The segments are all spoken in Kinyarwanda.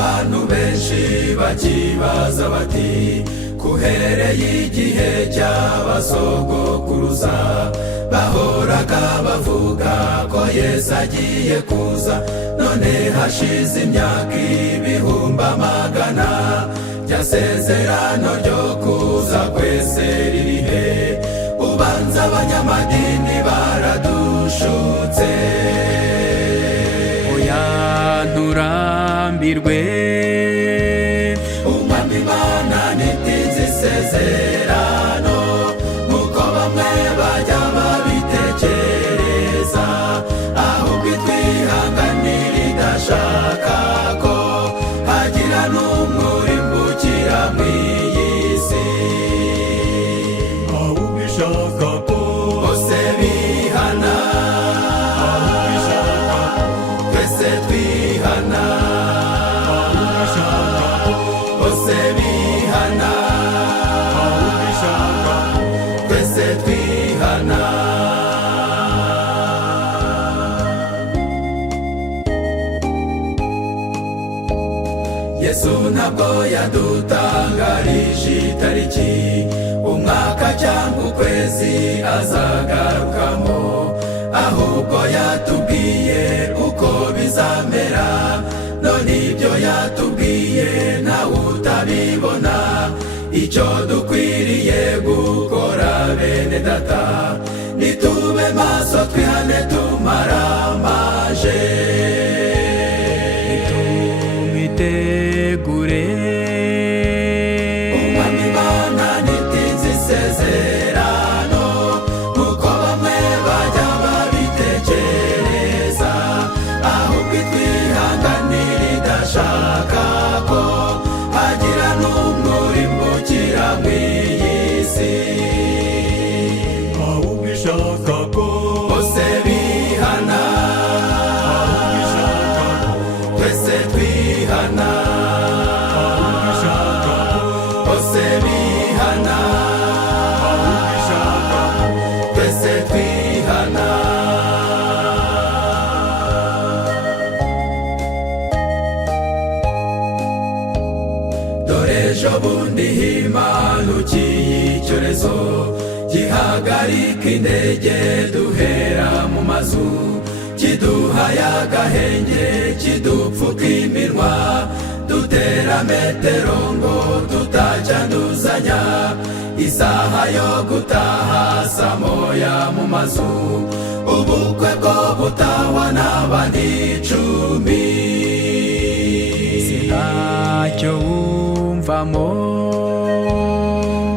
abantu benshi bakibaza bati kuhereye igihe cy'abasogokuruza bahoraga bavuga ko Yesu agiye kuza, none hashize imyaka ibihumbi amagana, rya sezerano ryo kuza kwese ririhe? Ubanza abanyamadini baradushutse. Oya nturambirwe, Umwami Imana ntitinze isezerano nk'uko bamwe bajya babitekereza, ahubwo itwihanganira idashaka ko hagira n'umwe urimbukira mw'iyi si, ahubwo ishaka ko bose bihana, ahubwo ishaka twese twihana, ahubwo ishaka bose bihana, ahubwo ishaka twese twihana. Yesu ntabwo yadutangarije itariki, umwaka cyangwa ukwezi azagarukamo, ahubwo yatubwiye uko bizamera. None ibyo yatubwiye ntawe utabibona, icyo dukwiriye gukora bene data, nitube maso twihane tumaramaje, tumitegure. Umwami Imana ntitinze isezerano nk'uko bamwe bajya babitekereza, ahubwo itwihanganira idashaka ko hagira n'umwe urimbukira mw'iyi si, ahubwo ishaka ko bose bihana, ahubwo ishaka twese twihana, ahubwo ishaka bose bihana, ahubwo ishaka twese twihana. Dore ejo bundi himanukiye icyorezo gihagarika indege duhera mu mazu, kiduhaye agahenge kidupfuka iminwa, dutera metero ngo tutacyanduzanya, isaha yo gutaha saa moya mu mazu, ubukwe bwo butahwa n'abandi 10. Ntacyo wumvamo,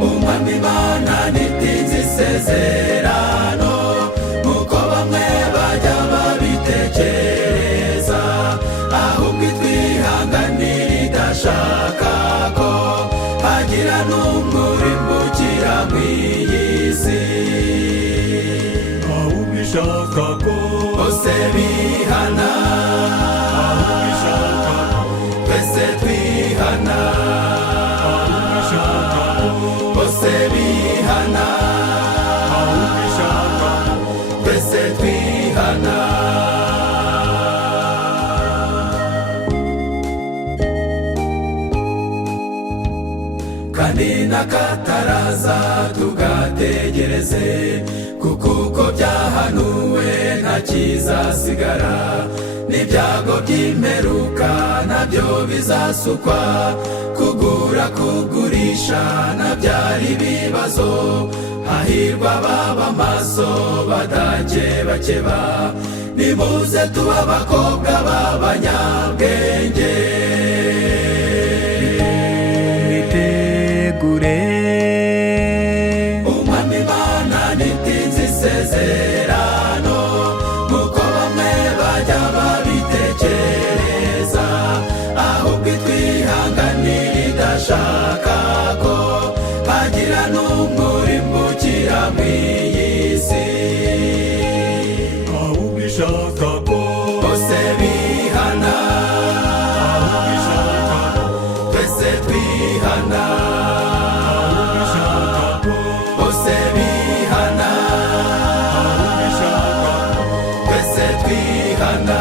Umwami Imana ntitinze isezerano nk'uko bamwe bajya babitekereza, ahubwo itwihanganira idashaka ko hagira n'umwe urimbukira mw'iyi si, ahubwo ishaka ko bose bihana, ahubwo ishaka twese twihana, ahubwo ishaka bose bihana, ahubwo ishaka twese twihana. Kandi n'akataraza tugategereze, kuko uko byahanuwe nta kizasigara, n'ibyago by'imperuka nabyo bizasukwa, kugura kugurisha nabyari ibibazo, hahirwa baba maso badakebakeba, nimuze tuba abakobwa b'abanyabwenge, mitegure. Umwami Imana ntitinze isezerano nk'uko bamwe bajya babitekereza, ahubwo itwihanganira idashaka ko hagira n'umwe urimbukira mw'iyi si, ahubwo ishaka ko bose bihana, ahubwo ishaka twese twihana, ahubwo ishaka bose bihana, ahubwo ishaka twese twihana.